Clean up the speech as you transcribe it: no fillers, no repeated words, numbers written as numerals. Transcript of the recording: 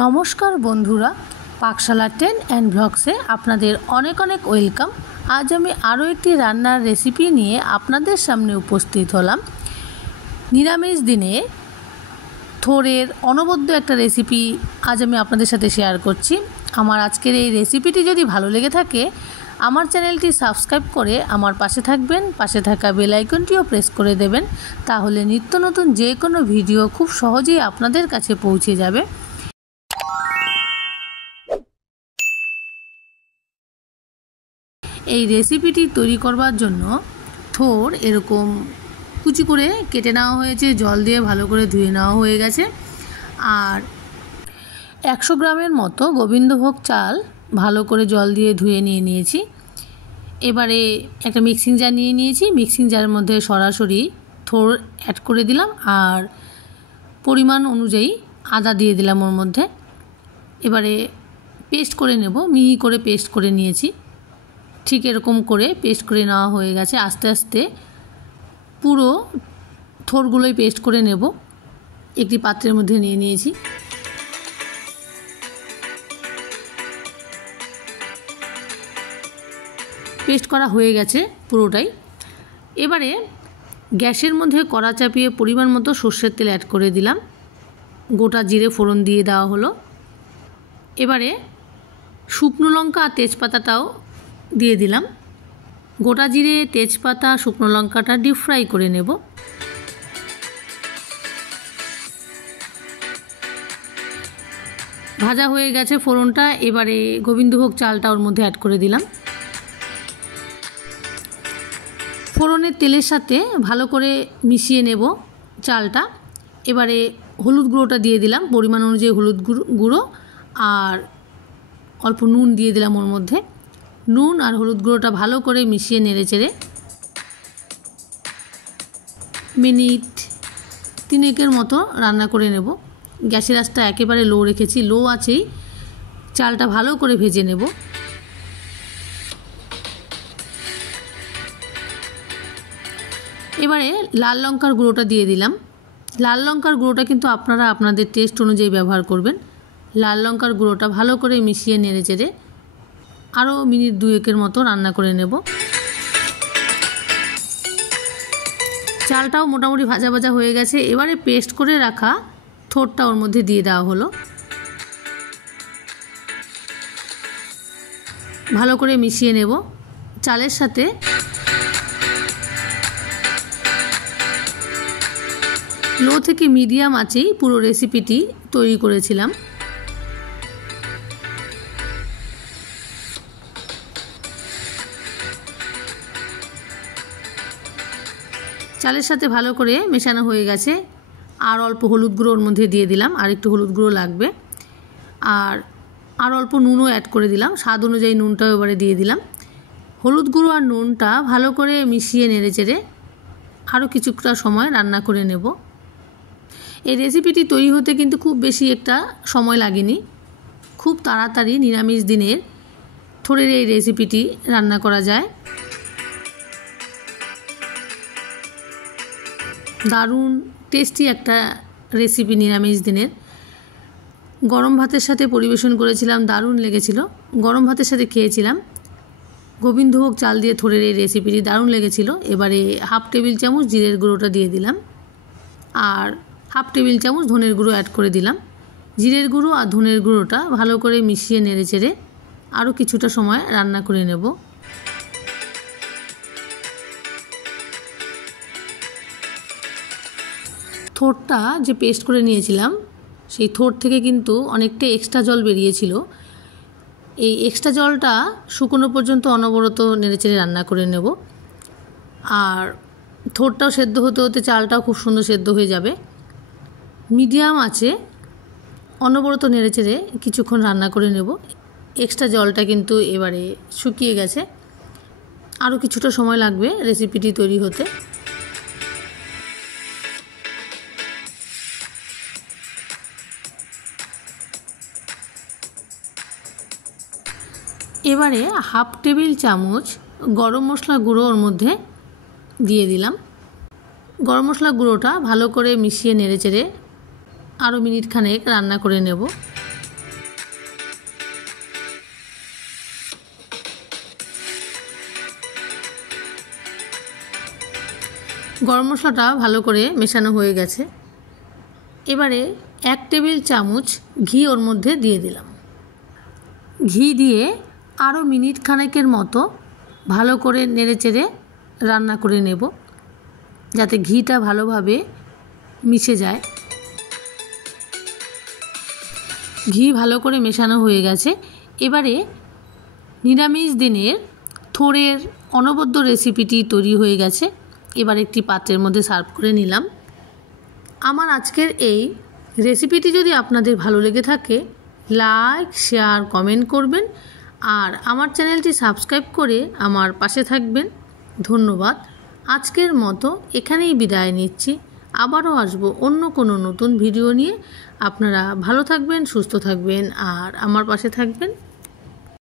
নমস্কার বন্ধুরা, পাকশালা ten and ব্লগসে আপনাদের অনেক অনেক ওয়েলকাম। আজ আমি আরও একটি রান্নার রেসিপি নিয়ে আপনাদের সামনে উপস্থিত হলাম। নিরামিষ দিনে থোড়ের অনবদ্য একটা রেসিপি আজ আমি আপনাদের সাথে শেয়ার করছি। আমার আজকের এই রেসিপিটি যদি ভালো লেগে থাকে আমার চ্যানেলটি সাবস্ক্রাইব করে আমার পাশে থাকবেন, পাশে থাকা বেল আইকনটিও প্রেস করে দেবেন, তাহলে নিত্য নতুন যে কোনো ভিডিও খুব সহজেই আপনাদের কাছে পৌঁছে যাবে। এই রেসিপিটি তৈরি করবার জন্য থোড় এরকম কুচি করে কেটে নেওয়া হয়েছে, জল দিয়ে ভালো করে ধুয়ে নেওয়া হয়ে গেছে। আর 100 গ্রামের মতো গোবিন্দভোগ চাল ভালো করে জল দিয়ে ধুয়ে নিয়েছি। এবারে একটা মিক্সিং জার নিয়েছি। মিক্সিং জারের মধ্যে সরাসরি থোড় অ্যাড করে দিলাম আর পরিমাণ অনুযায়ী আদা দিয়ে দিলাম ওর মধ্যে। এবারে পেস্ট করে নেব, মিহি করে পেস্ট করে নিয়েছি। ঠিক এরকম করে পেস্ট করে নেওয়া হয়ে গেছে। আস্তে আস্তে পুরো থোড়গুলোই পেস্ট করে নেব। একটি পাত্রের মধ্যে নিয়ে নিয়েছি। পেস্ট করা হয়ে গেছে পুরোটাই। এবারে গ্যাসের মধ্যে কড়া চাপিয়ে পরিমাণ মতো সর্ষের তেল অ্যাড করে দিলাম। গোটা জিরে ফোড়ন দিয়ে দেওয়া হলো। এবারে শুকনো লঙ্কা আর তেজপাতাটাও দিয়ে দিলাম। গোটা জিরে, তেজপাতা, শুকনো লঙ্কাটা ডিপ ফ্রাই করে নেব। ভাজা হয়ে গেছে ফোড়নটা। এবারে গোবিন্দভোগ চালটা ওর মধ্যে অ্যাড করে দিলাম। ফোড়নের তেলের সাথে ভালো করে মিশিয়ে নেব চালটা। এবারে হলুদ গুঁড়োটা দিয়ে দিলাম, পরিমাণ অনুযায়ী হলুদ গুঁড়ো আর অল্প নুন দিয়ে দিলাম ওর মধ্যে। নুন আর হলুদ গুঁড়োটা ভালো করে মিশিয়ে নেড়েচেড়ে মিনিট 3 মতো রান্না করে নেব। গ্যাসের আঁচটা একেবারে লো রেখেছি, লো আছেই চালটা ভালো করে ভেজে নেব। এবারে লাল লঙ্কার গুঁড়োটা দিয়ে দিলাম। লাল লঙ্কার গুঁড়োটা কিন্তু আপনারা আপনাদের টেস্ট অনুযায়ী ব্যবহার করবেন। লাল লঙ্কার গুঁড়োটা ভালো করে মিশিয়ে নেড়েচেড়ে আরও মিনিট 2 মতো রান্না করে নেব। চালটাও মোটামুটি ভাজা ভাজা হয়ে গেছে। এবারে পেস্ট করে রাখা থোড়টা ওর মধ্যে দিয়ে দেওয়া হলো। ভালো করে মিশিয়ে নেব চালের সাথে। লো থেকে মিডিয়াম আঁচেই পুরো রেসিপিটি তৈরি করেছিলাম। চালের সাথে ভালো করে মেশানো হয়ে গেছে। আর অল্প হলুদ গুঁড়ো ওর মধ্যে দিয়ে দিলাম, আর একটু হলুদ গুঁড়ো লাগবে। আর অল্প নুনও অ্যাড করে দিলাম, স্বাদ অনুযায়ী নুনটাও এবারে দিয়ে দিলাম। হলুদ গুঁড়ো আর নুনটা ভালো করে মিশিয়ে নেড়েচেড়ে আরও কিছুটা সময় রান্না করে নেব। এই রেসিপিটি তৈরি হতে কিন্তু খুব বেশি একটা সময় লাগেনি। খুব তাড়াতাড়ি নিরামিষ দিনের থোড়ের এই রেসিপিটি রান্না করা যায়। দারুণ টেস্টি একটা রেসিপি নিরামিষ দিনের। গরম ভাতের সাথে পরিবেশন করেছিলাম, দারুণ লেগেছিল। গরম ভাতের সাথে খেয়েছিলাম। গোবিন্দভোগ চাল দিয়ে থোড়ের এই রেসিপিটি দারুণ লেগেছিল। এবারে হাফ টেবিল চামচ জিরের গুঁড়োটা দিয়ে দিলাম আর হাফ টেবিল চামচ ধনের গুঁড়ো অ্যাড করে দিলাম। জিরের গুঁড়ো আর ধনের গুঁড়োটা ভালো করে মিশিয়ে নেড়েচেড়ে আরও কিছুটা সময় রান্না করে নেব। থোড়টা যে পেস্ট করে নিয়েছিলাম সেই থোড় থেকে কিন্তু অনেকটা এক্সট্রা জল বেরিয়েছিল। এই এক্সট্রা জলটা শুকনো পর্যন্ত অনবরত নেড়েচেড়ে রান্না করে নেব। আর থোড়টাও সেদ্ধ হতে হতে চালটাও খুব সুন্দর সেদ্ধ হয়ে যাবে। মিডিয়াম আছে অনবরত নেড়েচেড়ে কিছুক্ষণ রান্না করে নেব। এক্সট্রা জলটা কিন্তু এবারে শুকিয়ে গেছে। আরও কিছুটা সময় লাগবে রেসিপিটি তৈরি হতে। এবারে হাফ টেবিল চামচ গরম মশলা গুঁড়ো ওর মধ্যে দিয়ে দিলাম। গরম মশলা গুঁড়োটা ভালো করে মিশিয়ে নেড়েচেড়ে আরও মিনিট খানেক রান্না করে নেব। গরম মশলাটা ভালো করে মেশানো হয়ে গেছে। এবারে 1 টেবিল চামচ ঘি ওর মধ্যে দিয়ে দিলাম। ঘি দিয়ে আরও মিনিট খানেকের মতো ভালো করে নেড়েচেড়ে রান্না করে নেব, যাতে ঘিটা ভালোভাবে মিশে যায়। ঘি ভালো করে মেশানো হয়ে গেছে। এবারে নিরামিষ দিনের থোড়ের অনবদ্য রেসিপিটি তৈরি হয়ে গেছে। এবার একটি পাত্রের মধ্যে সার্ভ করে নিলাম। আমার আজকের এই রেসিপিটি যদি আপনাদের ভালো লেগে থাকে, লাইক, শেয়ার, কমেন্ট করবেন আর আমার চ্যানেলটি সাবস্ক্রাইব করে আমার পাশে থাকবেন। ধন্যবাদ। আজকের মতো এখানেই বিদায় নিচ্ছি। আবারও আসবো অন্য কোনো নতুন ভিডিও নিয়ে। আপনারা ভালো থাকবেন, সুস্থ থাকবেন আর আমার পাশে থাকবেন।